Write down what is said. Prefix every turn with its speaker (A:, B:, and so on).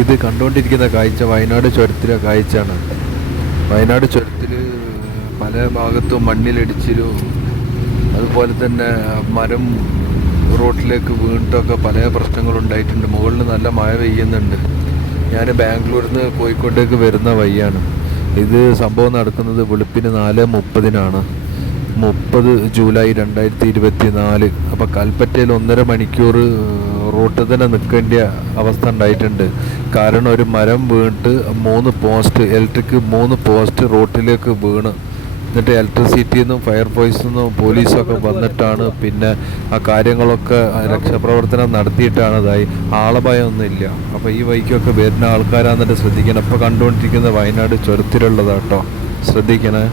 A: ഇത് കണ്ടുകൊണ്ടിരിക്കുന്ന കാഴ്ച വയനാട് ചുരത്തിലെ കാഴ്ചയാണ്. വയനാട് ചുരത്തിൽ പല ഭാഗത്തും മണ്ണിലിടിച്ചിലും അതുപോലെ തന്നെ മരം റോട്ടിലേക്ക് വീണിട്ടൊക്കെ പല പ്രശ്നങ്ങളുണ്ടായിട്ടുണ്ട്. മുകളിൽ നല്ല മഴ പെയ്യുന്നുണ്ട്. ഞാൻ ബാംഗ്ലൂരിൽ നിന്ന് കോഴിക്കോട്ടേക്ക് വരുന്ന വഴിയാണ്. ഇത് സംഭവം നടക്കുന്നത് വെളുപ്പിന് നാല് മുപ്പതിനാണ്. മുപ്പത് ജൂലൈ രണ്ടായിരത്തി ഇരുപത്തി നാല് അപ്പോൾ കൽപ്പറ്റയിൽ ഒന്നര മണിക്കൂർ റോട്ടിൽ തന്നെ നിൽക്കേണ്ട അവസ്ഥ ഉണ്ടായിട്ടുണ്ട്. കാരണം ഒരു മരം വീണിട്ട് മൂന്ന് പോസ്റ്റ് ഇലക്ട്രിക് മൂന്ന് പോസ്റ്റ് റോട്ടിലേക്ക് വീണ്. എന്നിട്ട് ഇലക്ട്രിസിറ്റിയിൽ നിന്നും ഫയർഫോഴ്സിൽ നിന്നും പോലീസൊക്കെ വന്നിട്ടാണ് പിന്നെ ആ കാര്യങ്ങളൊക്കെ രക്ഷാപ്രവർത്തനം നടത്തിയിട്ടാണ് ഇതായി. ആളഭയമൊന്നുമില്ല അപ്പോൾ ഈ വഴിക്കൊക്കെ വരുന്ന ആൾക്കാരാന്നിട്ട് ശ്രദ്ധിക്കണം. ഇപ്പോൾ കണ്ടുകൊണ്ടിരിക്കുന്ന വയനാട് ചുരത്തിലുള്ളതാട്ടോ. ശ്രദ്ധിക്കണേ.